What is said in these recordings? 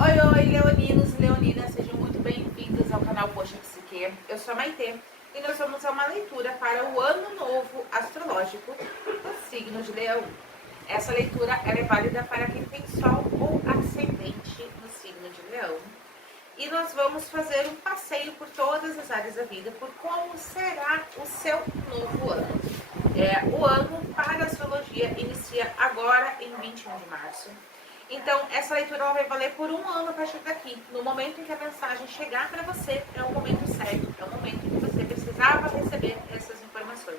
Oi, oi, leoninos e leoninas, sejam muito bem-vindos ao canal Poxa Psique. Eu sou a Maitê e nós vamos a uma leitura para o Ano Novo Astrológico do signo de Leão. Essa leitura é válida para quem tem Sol ou Ascendente no signo de Leão. E nós vamos fazer um passeio por todas as áreas da vida, por como será o seu novo ano. O ano para a astrologia inicia agora em 21 de março. Então, essa leitura ela vai valer por um ano a partir daqui. No momento em que a mensagem chegar para você, é o momento certo, é o momento em que você precisava receber essas informações.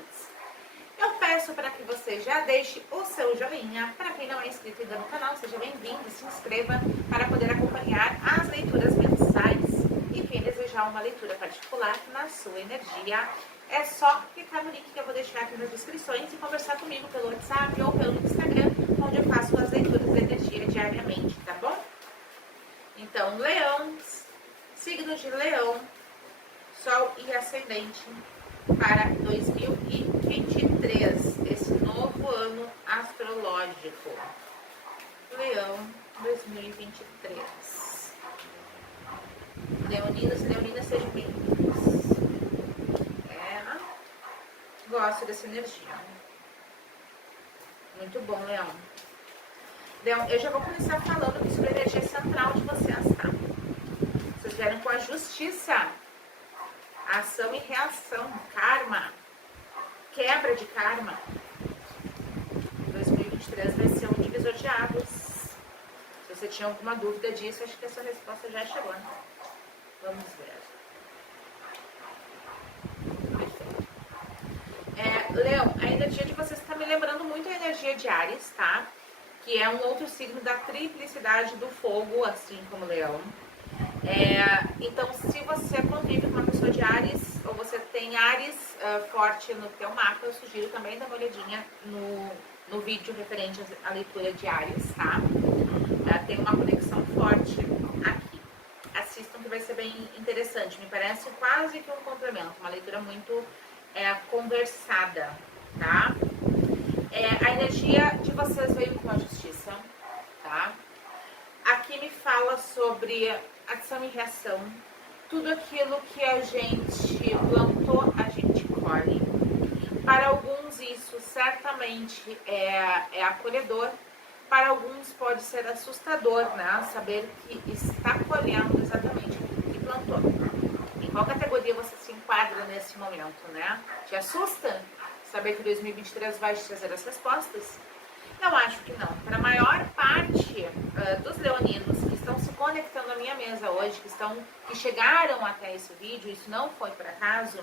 Eu peço para que você já deixe o seu joinha. Para quem não é inscrito ainda no canal, seja bem-vindo, se inscreva para poder acompanhar as leituras mensais. E quem desejar uma leitura particular na sua energia, é só clicar no link que eu vou deixar aqui nas descrições e conversar comigo pelo WhatsApp ou pelo Instagram, onde eu faço as leituras de energia diariamente, tá bom? Então, Leão, signo de Leão, Sol e Ascendente para 2023, esse novo ano astrológico. Leão 2023. Leoninos e leoninas, sejam bem-vindos. Gosto dessa energia. Muito bom, Leão. Leão, eu já vou começar falando sobre a energia central de vocês, tá? Vocês vieram com a justiça, ação e reação, karma, quebra de karma. 2023 vai ser um divisor de águas. Se você tinha alguma dúvida disso, acho que essa resposta já chegou, né? Vamos ver. Leão, a energia de vocês está me lembrando muito a energia de Áries, tá? Que é um outro signo da triplicidade do fogo, assim como Leão. Então, se você convive com uma pessoa de Áries, ou você tem Áries forte no teu mapa, eu sugiro também dar uma olhadinha no vídeo referente à leitura de Áries, tá? Tem uma conexão forte aqui. Assistam que vai ser bem interessante. Me parece quase que um complemento, uma leitura muito conversada, tá? A energia de vocês veio com a justiça, tá? Aqui me fala sobre ação e reação. Tudo aquilo que a gente plantou, a gente colhe. Para alguns isso certamente é acolhedor. Para alguns pode ser assustador, né? Saber que está colhendo exatamente o que plantou. Em qual categoria você se enquadra nesse momento, né? Te assusta saber que 2023 vai te trazer as respostas? Eu acho que não. Para a maior parte dos leoninos que estão se conectando à minha mesa hoje, que chegaram até esse vídeo, isso não foi por acaso,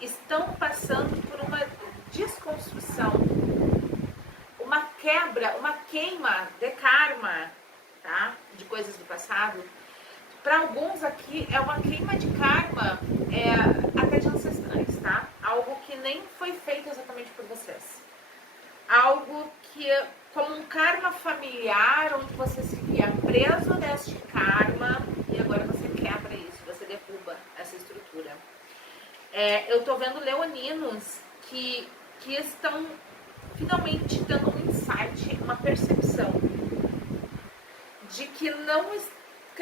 estão passando por uma desconstrução, uma quebra, uma queima de karma, tá? De coisas do passado. Para alguns aqui é uma queima de karma até de ancestrais, tá? Algo que nem foi feito exatamente por vocês. Algo que, como um karma familiar, onde você se via preso neste karma e agora você quebra isso, você derruba essa estrutura. Eu tô vendo leoninos que estão finalmente dando um insight, uma percepção de que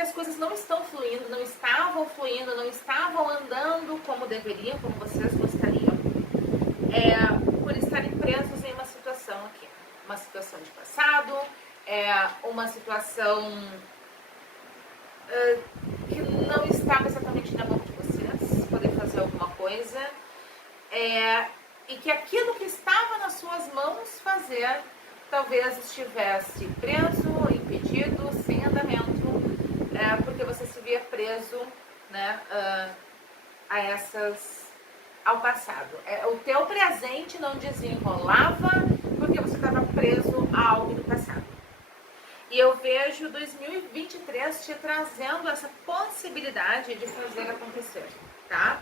as coisas não estão fluindo, não estavam fluindo, não estavam andando como deveriam, como vocês gostariam, por estarem presos em uma situação aqui, uma situação de passado, uma situação que não estava exatamente na mão de vocês, poder fazer alguma coisa, e que aquilo que estava nas suas mãos fazer, talvez estivesse preso, impedido, sem andamento, porque você se via preso, né, ao passado. O teu presente não desenrolava porque você estava preso a algo do passado. E eu vejo 2023 te trazendo essa possibilidade de fazer acontecer, tá?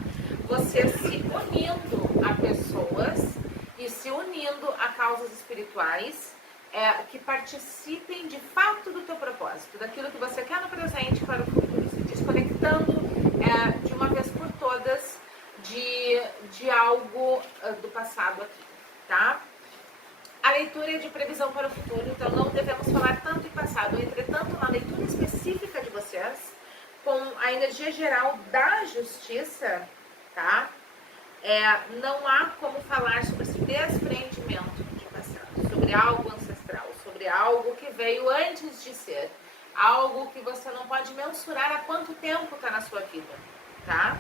Você se unindo a pessoas e se unindo a causas espirituais que participem de fato do teu propósito, daquilo que você quer no presente para o futuro, se desconectando de uma vez por todas de algo do passado aqui, tá? A leitura é de previsão para o futuro, então não devemos falar tanto em passado. Entretanto, na leitura específica de vocês, com a energia geral da justiça, tá? Não há como falar sobre esse desprendimento de passado, sobre algo ancestral, sobre algo que veio antes de ser, algo que você não pode mensurar há quanto tempo está na sua vida, tá?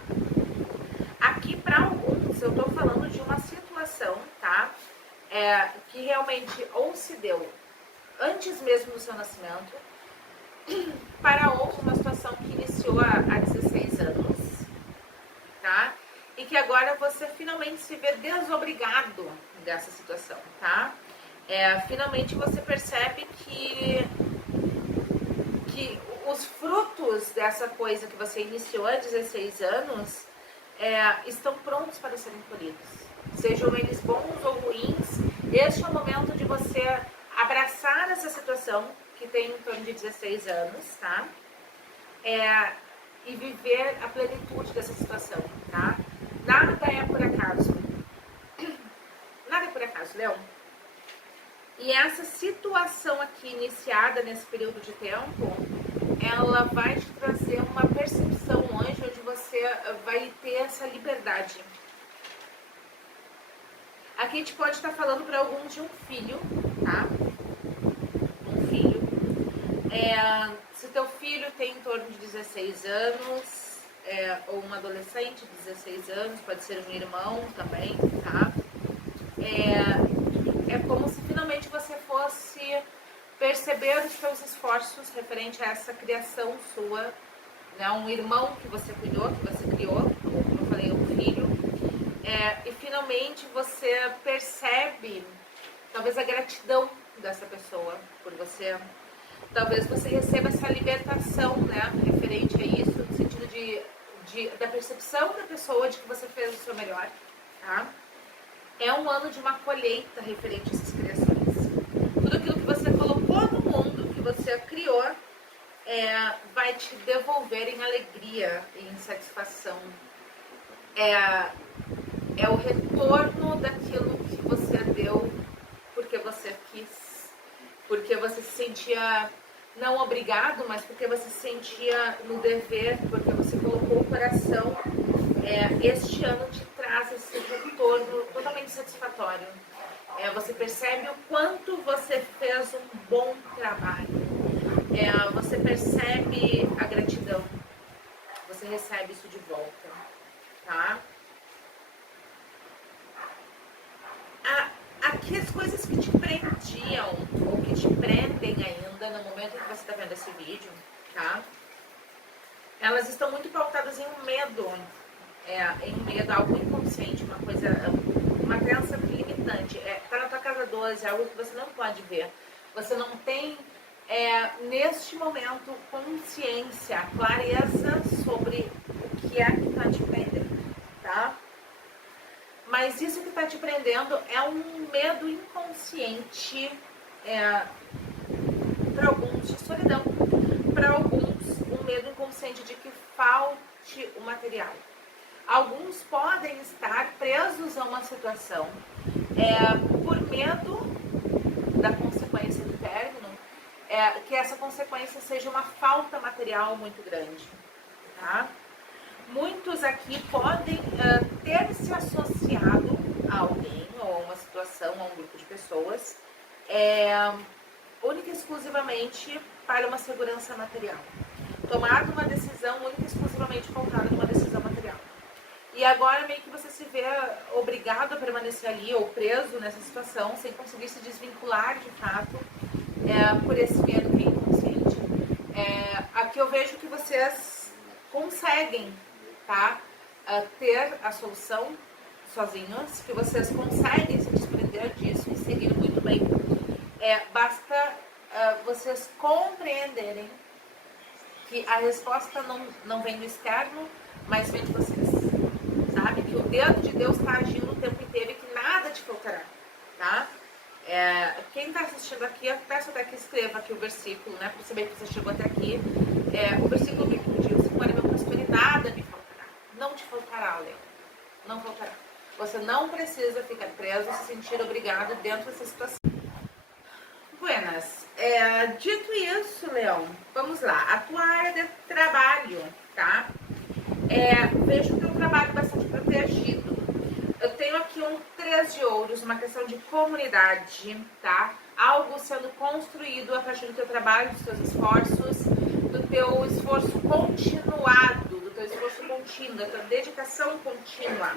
Aqui, para alguns, eu estou falando de uma situação, tá? Que realmente ou se deu antes mesmo do seu nascimento, para outros uma situação que iniciou há 16 anos, tá? E que agora você finalmente se vê desobrigado dessa situação, tá? Finalmente você percebe que os frutos dessa coisa que você iniciou há 16 anos estão prontos para serem colhidos. Sejam eles bons ou ruins, este é o momento de você abraçar essa situação, que tem em torno de 16 anos, tá? E viver a plenitude dessa situação, tá? Nada é por acaso. Nada é por acaso, Leão. E essa situação aqui, iniciada nesse período de tempo, ela vai te trazer uma percepção hoje, onde você vai ter essa liberdade. Aqui a gente pode estar falando para alguns de um filho, tá? Um filho. Se teu filho tem em torno de 16 anos, ou uma adolescente de 16 anos, pode ser um irmão também, tá? É como se finalmente você fosse perceber os seus esforços referente a essa criação sua, né? Um irmão que você cuidou, que você criou, ou como eu falei, um filho. E finalmente você percebe talvez a gratidão dessa pessoa por você. Talvez você receba essa libertação, né, referente a isso, no sentido da percepção da pessoa de que você fez o seu melhor, tá? É um ano de uma colheita referente a essas criações. Tudo aquilo que você colocou no mundo, que você criou, vai te devolver em alegria e em satisfação. É o retorno daquilo que você deu porque você quis, porque você se sentia não obrigado, mas porque você se sentia no dever, porque você colocou o coração. Este ano te traz esse retorno totalmente satisfatório. Você percebe o quanto você fez um bom trabalho. Você percebe a gratidão. Você recebe isso de volta, tá? Aqui as coisas que te prendiam, ou que te prendem ainda no momento em que você está vendo esse vídeo, tá? Elas estão muito pautadas em um medo, algo inconsciente, uma crença limitante. Tá na tua casa 12, é algo que você não pode ver. Você não tem, neste momento, consciência, clareza sobre o que é que está te prendendo, tá? Mas isso que está te prendendo é um medo inconsciente, para alguns de solidão, para alguns um medo inconsciente de que falte o material. Alguns podem estar presos a uma situação por medo da consequência do término, que essa consequência seja uma falta material muito grande, tá? Muitos aqui podem ter se associado a alguém ou a uma situação, a um grupo de pessoas, única e exclusivamente para uma segurança material. Tomado uma decisão única e exclusivamente pautada numa decisão material. E agora meio que você se vê obrigado a permanecer ali ou preso nessa situação, sem conseguir se desvincular de fato por esse medo que é inconsciente. Aqui eu vejo que vocês conseguem, tá, ter a solução sozinhos, que vocês conseguem se desprender disso e seguir muito bem. Basta vocês compreenderem que a resposta não vem do externo, mas vem de vocês, sabe? Que o dedo de Deus está agindo o tempo inteiro e que nada te faltará, tá? Quem está assistindo aqui, eu peço até que escreva aqui o versículo, né? Para saber que você chegou até aqui. O versículo bíblico diz: "Se for meu prosperidade, nada me faltará." Não te faltará, Leão. Não faltará. Você não precisa ficar preso e se sentir obrigado dentro dessa situação. Buenas. Dito isso, Leão, vamos lá. A tua área de trabalho, tá? Vejo o teu trabalho bastante protegido. Eu tenho aqui um 3 de ouros, uma questão de comunidade, tá? Algo sendo construído a partir do teu trabalho, dos teus esforços, do teu esforço continuado, do teu esforço contínuo, da tua dedicação contínua.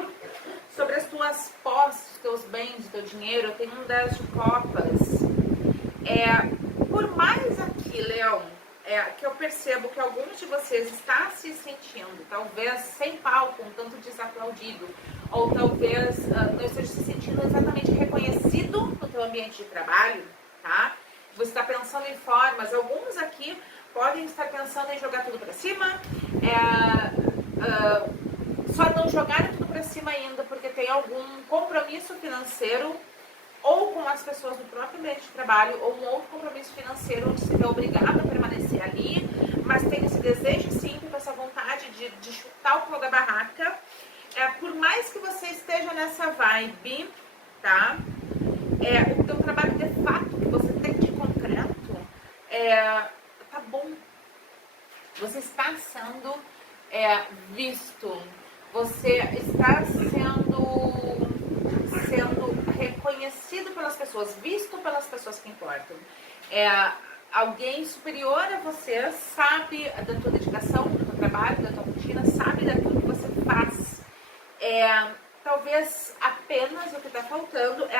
Sobre as tuas posses, os teus bens, o teu dinheiro, eu tenho um 10 de copas. Por mais aqui, Leão, que eu percebo que alguns de vocês estão se sentindo, talvez sem palco, um tanto desaplaudido, ou talvez não esteja se sentindo exatamente reconhecido no teu ambiente de trabalho, tá? Você está pensando em formas, alguns aqui podem estar pensando em jogar tudo para cima, só não jogar tudo para cima ainda porque tem algum compromisso financeiro ou com as pessoas do próprio ambiente de trabalho, ou um outro compromisso financeiro onde se vê obrigado a permanecer ali, mas tem esse desejo sim, com essa vontade de chutar o pau da barraca. Por mais que você esteja nessa vibe, tá? O teu trabalho de fato que você tem de concreto, tá bom. Você está sendo visto, você está sendo reconhecido pelas pessoas, visto pelas pessoas que importam. Alguém superior a você sabe da tua dedicação, do teu trabalho, da tua rotina, sabe daquilo que você faz. Talvez apenas o que está faltando é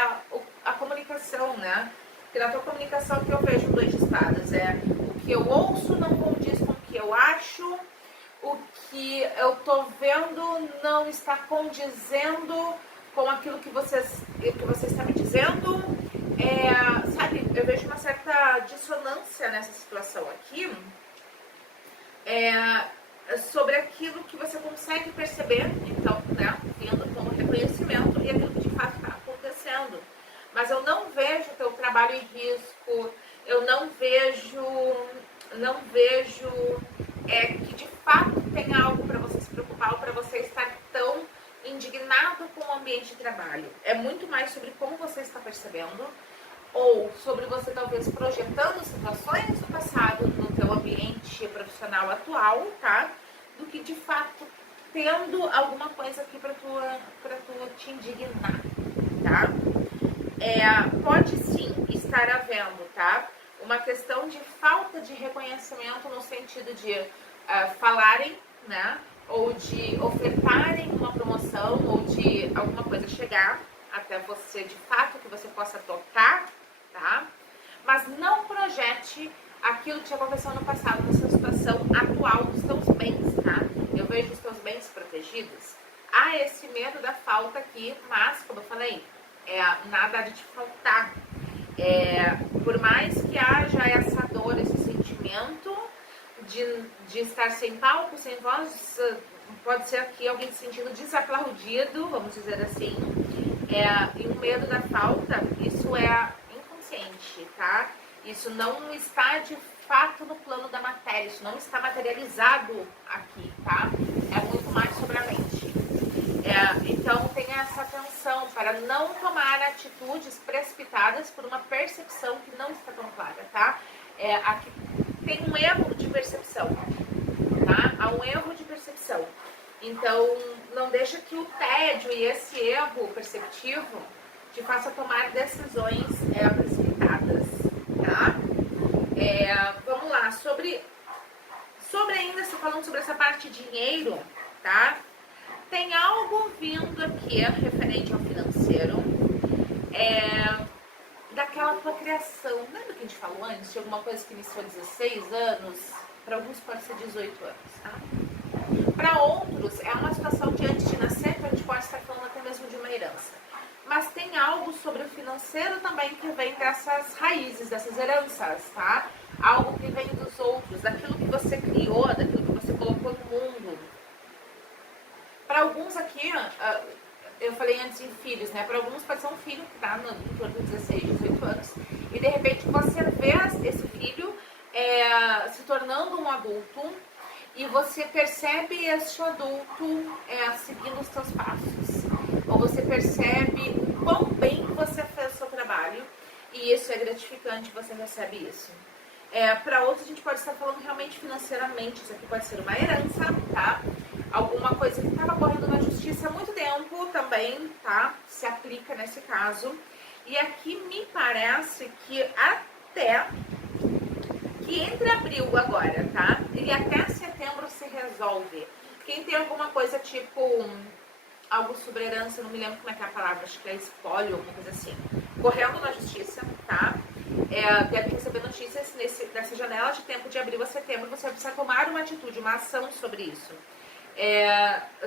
a comunicação, né? Porque na tua comunicação que eu vejo dois de espadas, o que eu ouço não condiz com o que eu acho, o que eu tô vendo não está condizendo com aquilo que você está me dizendo. Sabe, eu vejo uma certa dissonância nessa situação aqui, sobre aquilo que você consegue perceber, então, né, vindo como reconhecimento e aquilo que de fato está acontecendo. Mas eu não vejo o teu trabalho em risco, eu não vejo que de fato tem algo para você se preocupar ou para você estar tão indignado com o ambiente de trabalho. É muito mais sobre como você está percebendo ou sobre você talvez projetando situações do passado no teu ambiente profissional atual, tá? Do que de fato tendo alguma coisa aqui para tu te indignar, tá? Pode sim estar havendo, tá? Uma questão de falta de reconhecimento no sentido de falarem, né? Ou de ofertarem uma promoção, ou de alguma coisa chegar até você de fato que você possa tocar, tá? Mas não projete aquilo que já aconteceu no passado, nessa situação atual dos teus bens, tá? Eu vejo os teus bens protegidos. Há esse medo da falta aqui, mas, como eu falei, nada de te faltar. Por mais que haja essa dor, esse sentimento de estar sem palco, sem voz, pode ser aqui alguém se sentindo desaplaudido, vamos dizer assim, e o medo da falta, isso é inconsciente, tá? Isso não está de fato no plano da matéria, isso não está materializado aqui, tá? É muito mais sobre a mente. Então tenha essa atenção para não tomar atitudes precipitadas por uma percepção que não está tão clara, tá? Aqui tem um erro de percepção, tá? Há um erro de percepção. Então não deixa que o tédio e esse erro perceptivo te faça tomar decisões precipitadas, tá? Vamos lá, sobre ainda se falando sobre essa parte de dinheiro, tá? Tem algo vindo aqui referente ao financeiro, daquela tua criação. Lembra que a gente falou antes de alguma coisa que iniciou 16 anos? Para alguns pode ser 18 anos, tá? Para outros é uma situação de antes de nascer, que a gente pode estar falando até mesmo de uma herança. Mas tem algo sobre o financeiro também que vem dessas raízes, dessas heranças, tá? Algo que vem dos outros, daquilo que você criou, daquilo que você colocou no mundo. Para alguns aqui, eu falei antes em filhos, né? Para alguns pode ser um filho que está em torno de 16, 18 anos e de repente você vê esse filho se tornando um adulto e você percebe este adulto seguindo os seus passos. Ou você percebe o quão bem você fez o seu trabalho e isso é gratificante, você recebe isso. Para outros, a gente pode estar falando realmente financeiramente. Isso aqui pode ser uma herança, tá? Alguma coisa que estava correndo na justiça há muito tempo também, tá? Se aplica nesse caso. E aqui me parece que até que entre abril agora, tá? E até setembro se resolve. Quem tem alguma coisa tipo algo sobre herança, não me lembro como é que é a palavra, acho que é espólio, alguma coisa assim, correndo na justiça, tá? Deve receber notícias nessa janela de tempo de abril a setembro, você vai precisar tomar uma atitude, uma ação sobre isso.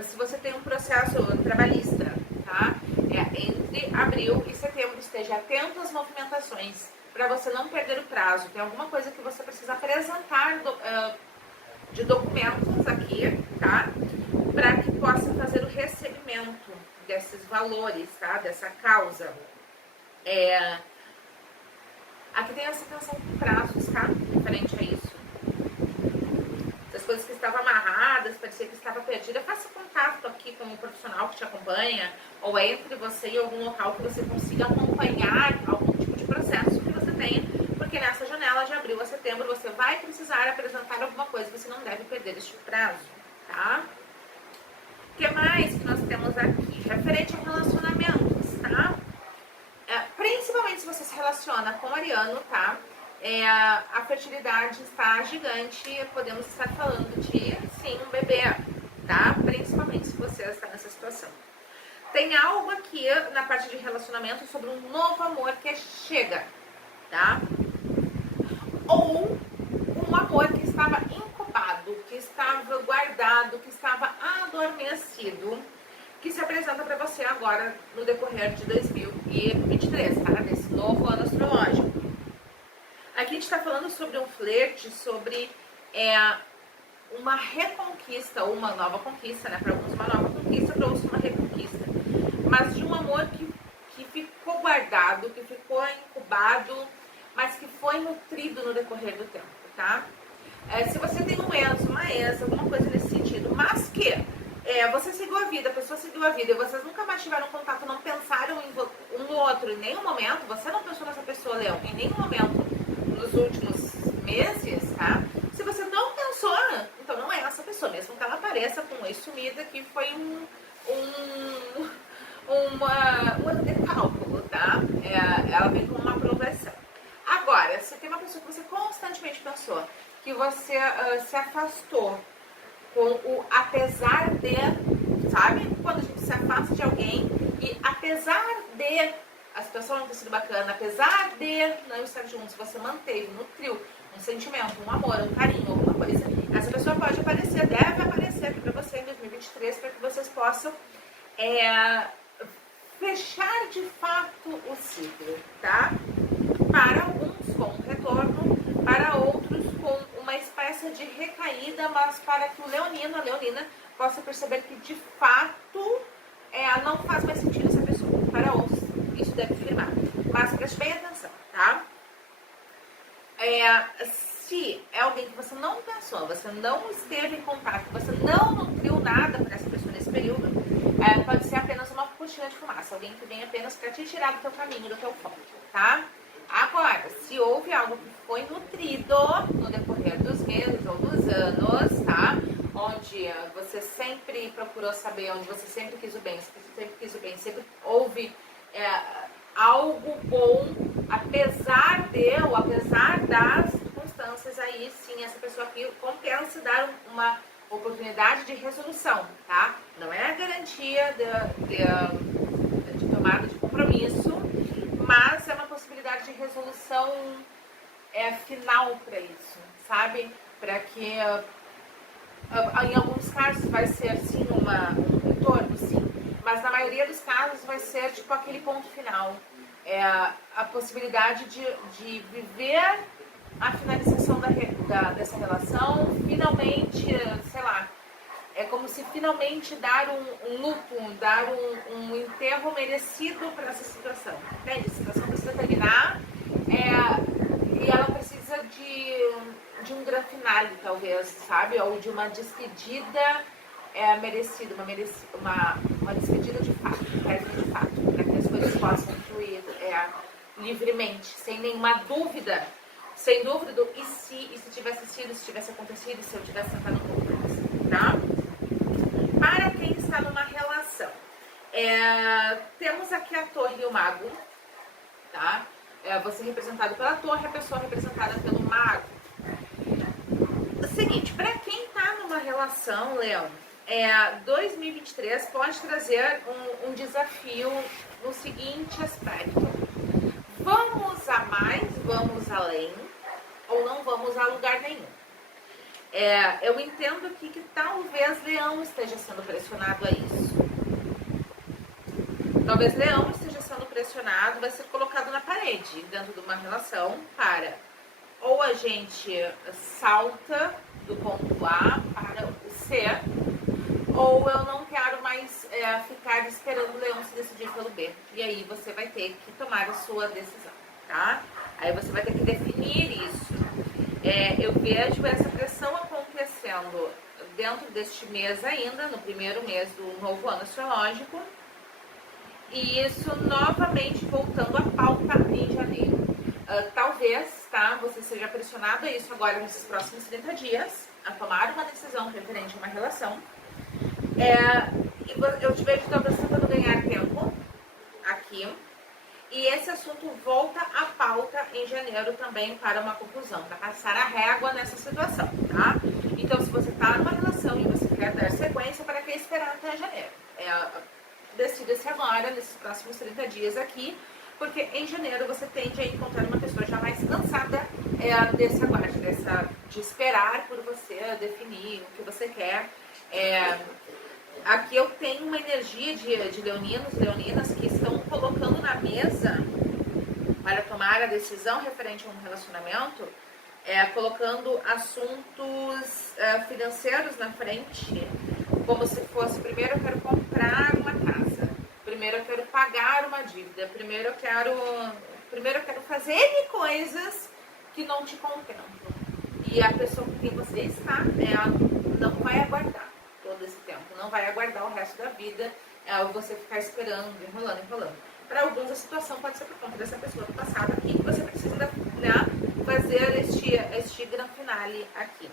Se você tem um processo trabalhista, tá? Entre abril e setembro, esteja atento às movimentações, para você não perder o prazo. Tem alguma coisa que você precisa apresentar de documentos aqui, tá? Para que possa fazer o recebimento desses valores, tá? Dessa causa. Aqui tem essa atenção com prazos, tá? Referente a isso. As coisas que estavam amarradas, parecia que estava perdida, faça contato aqui com o profissional que te acompanha, ou entre você e algum local que você consiga acompanhar algum tipo de processo que você tenha, porque nessa janela de abril a setembro você vai precisar apresentar alguma coisa, você não deve perder este prazo, tá? O que mais que nós temos aqui? Referente a relacionamentos, tá? Principalmente se você se relaciona com ariano, tá? A fertilidade está gigante, podemos estar falando de, sim, um bebê, tá? Principalmente se você está nessa situação. Tem algo aqui na parte de relacionamento sobre um novo amor que chega, tá? Ou um amor que estava incubado, que estava guardado, que estava adormecido, que se apresenta para você agora no decorrer de 2023, tá? Nesse novo ano astrológico. Aqui a gente está falando sobre um flerte, sobre uma reconquista, ou uma nova conquista, né? Para alguns uma nova conquista, para outros uma reconquista. Mas de um amor que ficou guardado, que ficou incubado, mas que foi nutrido no decorrer do tempo, tá? Se você tem um ex, uma ex, alguma coisa nesse sentido, mas que você seguiu a vida, a pessoa seguiu a vida e vocês nunca mais tiveram contato, não pensaram um no outro em nenhum momento, você não pensou nessa pessoa, Leão, em nenhum momento nos últimos meses, tá? Se você não pensou, então não é essa pessoa, mesmo que ela apareça com um ex-sumida, que foi um decálculo, tá? Ela vem com uma aprovação. Agora, se tem uma pessoa que você constantemente pensou, que você se afastou com o apesar de, sabe? Quando a gente se afasta de alguém e apesar de a situação não ter sido bacana, apesar de não estar juntos, você manteve, nutriu um sentimento, um amor, um carinho, alguma coisa, essa pessoa pode aparecer, deve aparecer aqui pra você em 2023, para que vocês possam fechar de fato o ciclo, tá? Para alguns com um retorno, para outros com uma espécie de recaída, mas para que o leonino, a leonina, possa perceber que de fato não faz mais sentido essa pessoa. Para outros, isso deve firmar. Mas preste bem atenção, tá? Se é alguém que você não pensou, você não esteve em contato, você não nutriu nada para essa pessoa nesse período, pode ser apenas uma cortina de fumaça, alguém que vem apenas para te tirar do teu caminho, do teu foco, tá? Agora, se houve algo que foi nutrido no decorrer dos meses ou dos anos, tá? Onde você sempre procurou saber, onde você sempre quis o bem, sempre houve algo bom, apesar das circunstâncias, aí sim, essa pessoa aqui compensa dar uma oportunidade de resolução, tá? Não é a garantia de tomada de compromisso, mas é uma possibilidade de resolução final para isso, sabe? Para que em alguns casos vai ser sim um retorno, sim, mas na maioria dos casos vai ser tipo aquele ponto final, a possibilidade de viver a finalização dessa relação, finalmente, sei lá, é como se finalmente dar um luto, dar um enterro merecido para essa situação, entende? A situação precisa terminar e ela precisa de um grande finale, talvez, sabe? Ou de uma despedida merecida, uma despedida de fato, um término de fato, para que as coisas possam fluir livremente, sem nenhuma dúvida sem dúvida do e se tivesse sido, se tivesse acontecido, se eu tivesse sentado um pouco mais, tá? Para quem está numa relação, temos aqui a torre e o mago, tá? Você representado pela torre, a pessoa representada pelo mago. O seguinte, para quem está numa relação, Leão, 2023 pode trazer um desafio no seguinte aspecto: vamos a mais, vamos além, ou não vamos a lugar nenhum. Eu entendo aqui que talvez Leão esteja sendo pressionado a isso. Talvez Leão esteja sendo pressionado, vai ser colocado na parede dentro de uma relação para ou a gente salta do ponto A para o C, ou eu não quero mais ficar esperando o Leão se decidir pelo B. E aí você vai ter que tomar a sua decisão, tá? Aí você vai ter que definir isso. Eu vejo essa pressão acontecendo dentro deste mês ainda, no primeiro mês do novo ano astrológico, e isso novamente voltando à pauta em janeiro. Talvez, tá, você seja pressionado a isso agora nesses próximos 30 dias, a tomar uma decisão referente a uma relação. Eu te vejo talvez tentando ganhar tempo aqui. E esse assunto volta à pauta em janeiro também para uma conclusão, para passar a régua nessa situação, tá? Então, se você está numa relação e você quer dar sequência, para que esperar até janeiro? Decida-se agora, nesses próximos 30 dias aqui, porque em janeiro você tende a encontrar uma pessoa já mais cansada desse aguarde, de esperar por você definir o que você quer. Aqui eu tenho uma energia de leoninos e leoninas que estão colocando na mesa para tomar a decisão referente a um relacionamento, colocando assuntos financeiros na frente, como se fosse: primeiro eu quero comprar uma casa, primeiro eu quero pagar uma dívida, primeiro eu quero fazer N coisas que não te contemplam. E a pessoa com quem você está, não vai aguardar todo esse tempo, não vai aguardar o resto da vida, você ficar esperando, enrolando. Para alguns a situação pode ser por conta dessa pessoa do passado aqui, que você precisa fazer este grande finale aqui.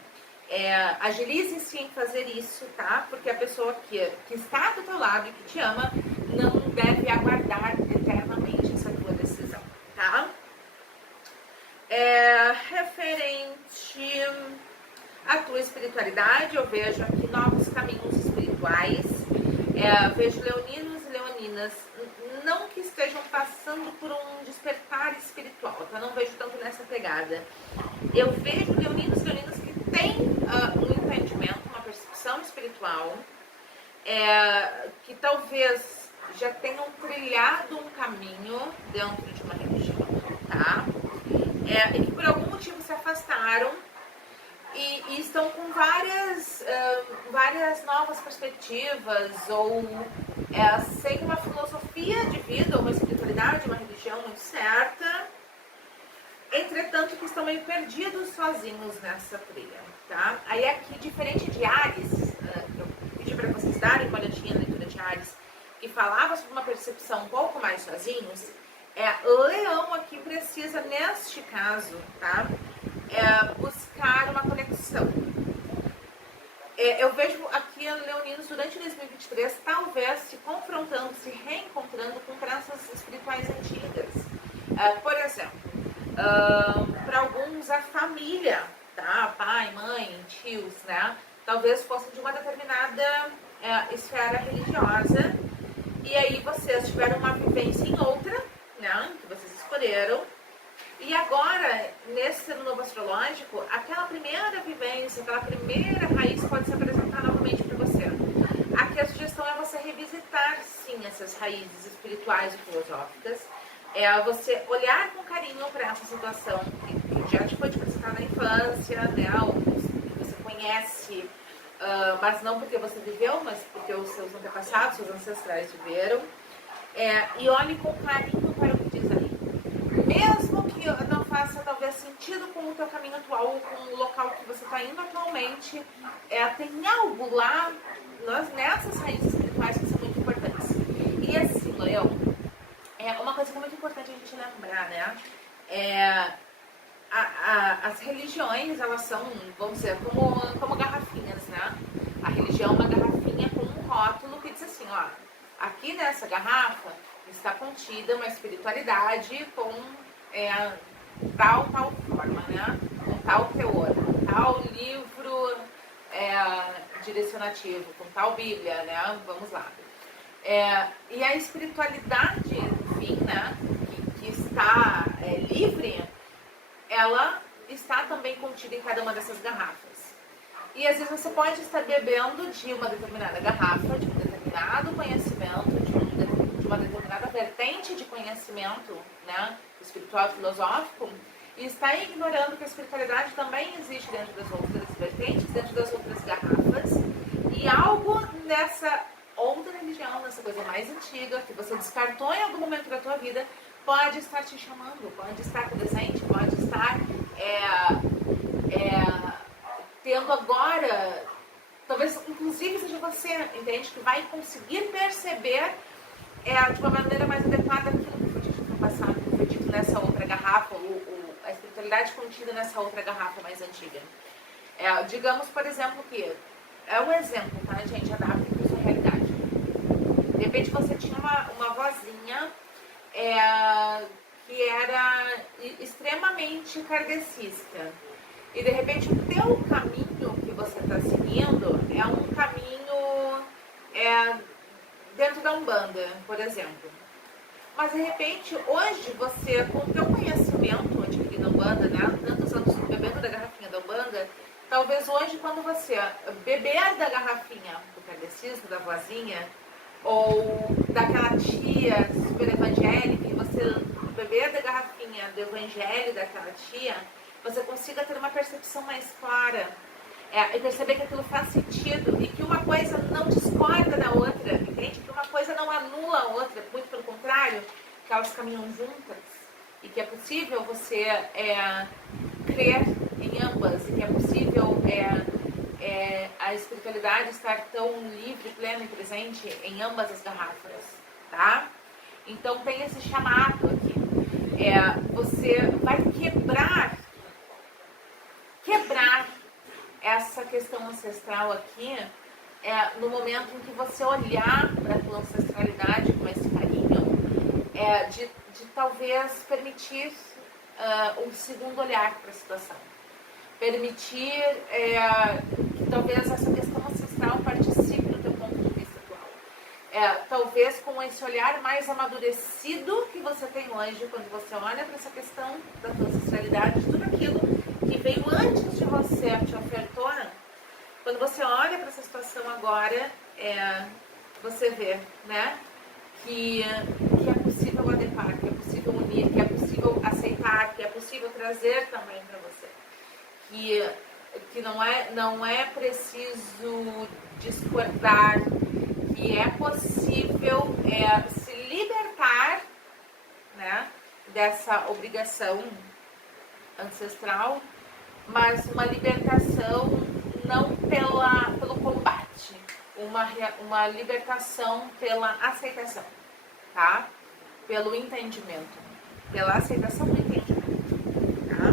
Agilize-se em fazer isso, tá? Porque a pessoa que está do teu lado e que te ama não deve aguardar eternamente essa tua decisão, tá? Referente à tua espiritualidade, eu vejo aqui novos caminhos espirituais, vejo leoninos e leoninas, não que estejam passando por um despertar espiritual, tá? Não vejo tanto nessa pegada. Eu vejo leoninos e leoninas que têm um entendimento, uma percepção espiritual, que talvez já tenham trilhado um caminho dentro de uma religião, tá? E que por algum motivo se afastaram e estão com várias novas perspectivas, ou sem uma filosofia de vida, uma espiritualidade, uma religião muito certa. Entretanto, que estão meio perdidos sozinhos nessa trilha, tá? Aí aqui, diferente de Áries, eu pedi para vocês darem uma olhadinha na leitura de Áries, que falava sobre uma percepção um pouco mais sozinhos, Leão aqui precisa, neste caso, tá? Buscar uma conexão. Eu vejo aqui leoninos durante 2023 talvez se confrontando, se reencontrando com crenças espirituais antigas. Por exemplo, para alguns a família, tá? Pai, mãe, tios, né? Talvez fossem de uma determinada esfera religiosa, e aí vocês tiveram uma vivência em outra, né? Que vocês escolheram. E agora, nesse ano novo astrológico, aquela primeira vivência, aquela primeira raiz pode se apresentar novamente para você. Aqui a sugestão é você revisitar, sim, essas raízes espirituais e filosóficas. Você olhar com carinho para essa situação que já te foi te apresentar na infância, né? Ou que você conhece, mas não porque você viveu, mas porque os seus antepassados, seus ancestrais viveram. E olhe com carinho para o que diz ali. Mesmo que não faça talvez sentido com o teu caminho atual ou com o local que você está indo atualmente, tem algo lá nessas raízes espirituais que são muito importantes. E assim, Leão, uma coisa que é muito importante a gente lembrar, né? as religiões, elas são, vamos dizer, como garrafinhas, né? A religião é uma garrafinha com um rótulo que diz assim, ó, aqui nessa garrafa está contida uma espiritualidade com tal forma, né? Com tal teor, com tal livro direcionativo, com tal Bíblia, né? Vamos lá. E a espiritualidade, enfim, né? Que está livre, ela está também contida em cada uma dessas garrafas. E às vezes você pode estar bebendo de uma determinada garrafa, de um determinado conhecimento, de uma determinada vertente de conhecimento, né, espiritual e filosófico, e está ignorando que a espiritualidade também existe dentro das outras vertentes, dentro das outras garrafas, e algo nessa outra religião, nessa coisa mais antiga, que você descartou em algum momento da tua vida, pode estar te chamando, pode estar presente, pode estar tendo agora, talvez inclusive seja você, entende, que vai conseguir perceber de uma maneira mais adequada aquilo que foi dito no passado, que foi dito nessa outra garrafa, a espiritualidade contida nessa outra garrafa mais antiga. Digamos, por exemplo, que é um exemplo, tá, gente? Adapta para a sua realidade. De repente você tinha uma vozinha que era extremamente kardecista. E de repente o teu caminho que você está seguindo é um caminho dentro da Umbanda, por exemplo. Mas de repente, hoje você, com o teu conhecimento adquirido da Umbanda, né, tantos anos bebendo da garrafinha da Umbanda, talvez hoje quando você beber da garrafinha do kardecismo, da vozinha, ou daquela tia super evangélica, e você beber da garrafinha do evangelho daquela tia, você consiga ter uma percepção mais clara e perceber que aquilo faz sentido e que uma coisa não discorda da outra, entende? Que uma coisa não anula a outra, muito pelo contrário, que elas caminham juntas e que é possível você crer em ambas e que é possível a espiritualidade estar tão livre, plena e presente em ambas as garrafas, tá? Então tem esse chamado aqui. Você vai quebrar essa questão ancestral aqui no momento em que você olhar para a tua ancestralidade com esse carinho, de talvez permitir um segundo olhar para a situação. Permitir que talvez essa questão ancestral participe do teu ponto de vista atual. Talvez com esse olhar mais amadurecido que você tem hoje, quando você olha para essa questão da tua ancestralidade, de tudo aquilo que veio antes de você, te ofertou, quando você olha para essa situação agora, você vê, né, que é possível adequar, que é possível unir, que é possível aceitar, que é possível trazer também para você. Que não é preciso discordar, que é possível se libertar, né, dessa obrigação ancestral, mas uma libertação não pelo combate, uma libertação pela aceitação, tá? Pelo entendimento, pela aceitação do entendimento, tá?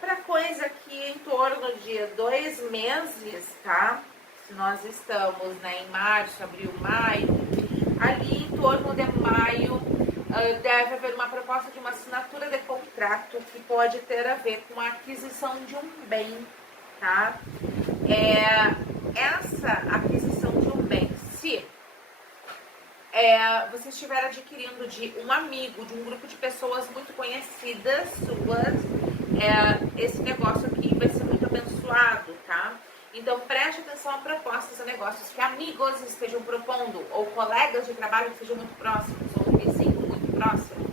Para coisa que em torno de 2 meses, tá? Se nós estamos, né, em março, abril, maio, ali em torno de maio, deve haver uma proposta de uma assinatura de contrato que pode ter a ver com a aquisição de um bem, tá? Essa aquisição de um bem, se você estiver adquirindo de um amigo, de um grupo de pessoas muito conhecidas suas, esse negócio aqui vai ser muito abençoado, tá? Então preste atenção a propostas, a negócios que amigos estejam propondo, ou colegas de trabalho que sejam muito próximos, ou um vizinho muito próximo,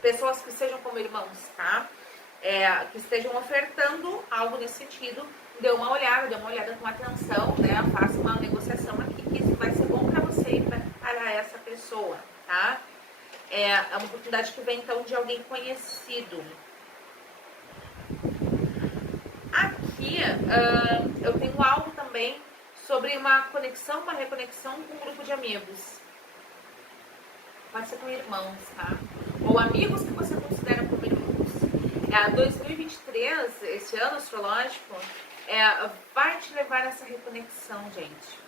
pessoas que sejam como irmãos, tá? Que estejam ofertando algo nesse sentido, dê uma olhada com atenção, né? Faça uma negociação aqui, que isso vai ser bom para você e para essa pessoa, tá? É uma oportunidade que vem então de alguém conhecido. Aqui eu tenho algo também sobre uma conexão, uma reconexão com um grupo de amigos. Pode ser com irmãos, tá? ou amigos que você considera como inimigos. 2023, esse ano astrológico, vai te levar a essa reconexão, gente.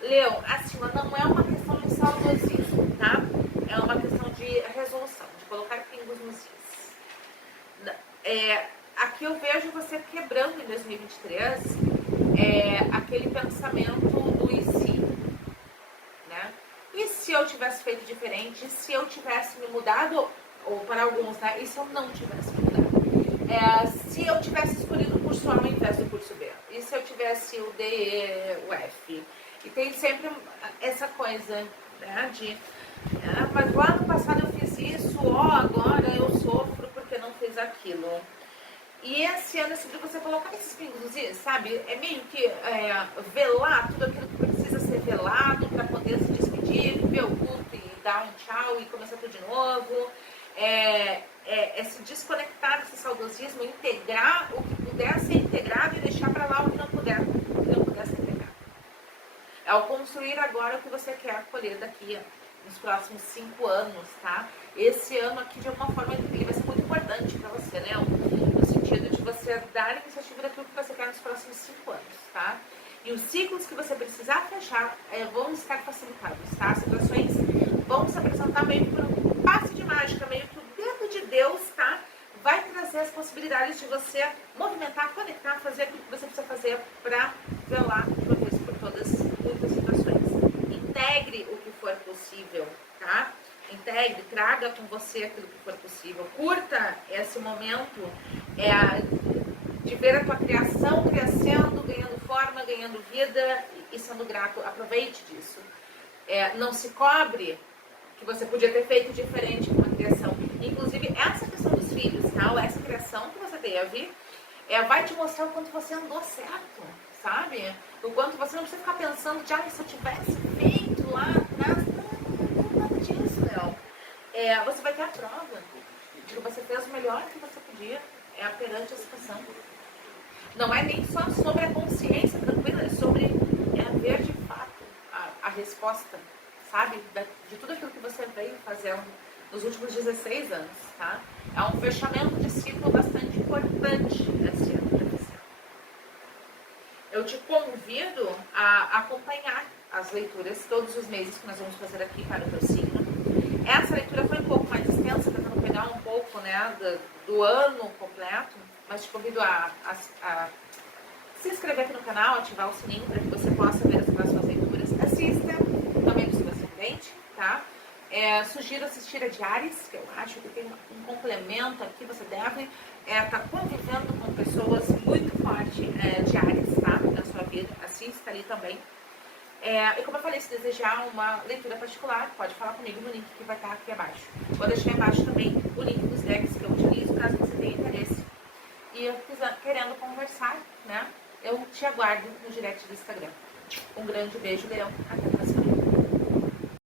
Leão, assim, não é uma questão de saudosismo, tá? É uma questão de resolução, de colocar pingos nos is. Aqui eu vejo você quebrando em 2023 aquele pensamento do e se, né? E se eu tivesse feito diferente? E se eu tivesse me mudado, ou para alguns, né? E se eu não tivesse me mudado? Se eu tivesse escolhido o curso A ao invés do curso B? E se eu tivesse o D e o F? E tem sempre essa coisa, né, mas lá no passado eu fiz isso, agora eu sofro porque não fiz aquilo. E esse ano é sobre você colocar esses pingos nos is, sabe? É meio que velar tudo aquilo que precisa ser velado para poder se despedir, ver o culto e dar um tchau e começar tudo de novo. Se desconectar desse saudosismo, integrar o que puder ser integrado e deixar para lá o que não puder ser integrado. É o construir agora o que você quer colher daqui nos próximos 5 anos, tá? Esse ano aqui, de alguma forma, ele vai ser muito importante para você, né? No sentido de você dar iniciativa daquilo que você quer nos próximos 5 anos, tá? E os ciclos que você precisar fechar vão estar facilitados, tá? As situações vão se apresentar meio por um passe de mágica, meio que o dedo de Deus, tá? Vai trazer as possibilidades de você movimentar, conectar, fazer aquilo que você precisa fazer para velar de uma vez por todas muitas situações. Integre o que for possível, tá? Integre, traga com você aquilo que for possível. Curta esse momento de ver a tua criação crescendo, ganhando forma, ganhando vida e sendo grato. Aproveite disso. Não se cobre que você podia ter feito diferente com a criação. Inclusive, essa questão dos filhos, tá? Ou essa criação que você teve, vai te mostrar o quanto você andou certo, sabe? O quanto você não precisa ficar pensando de, se eu tivesse feito lá atrás. Não, nada disso, não. Você vai ter a prova de que você fez o melhor que você podia perante a situação. Não é nem só sobre a consciência tranquila, é sobre ver de fato a resposta, sabe? De tudo aquilo que você veio fazendo nos últimos 16 anos, tá? É um fechamento de ciclo bastante importante esse ano para você. Eu te convido a acompanhar as leituras todos os meses que nós vamos fazer aqui para o teu signo. Essa leitura foi um pouco mais extensa, tentando pegar um pouco, né, do ano completo, mas te convido a se inscrever aqui no canal, ativar o sininho para que você possa ver as próximas leituras. Assista também do seu ascendente, tá? Sugiro assistir a Diários, que eu acho que tem um complemento aqui. Você deve estar convivendo com pessoas muito fortes diárias, tá? Na sua vida. Assista ali também. E como eu falei, se desejar uma leitura particular, pode falar comigo no link que vai estar aqui abaixo. Vou deixar embaixo também o link dos decks que eu utilizo, caso você tenha interesse. E eu querendo conversar, né? Eu te aguardo no direct do Instagram. Um grande beijo, Leão. Até a próxima.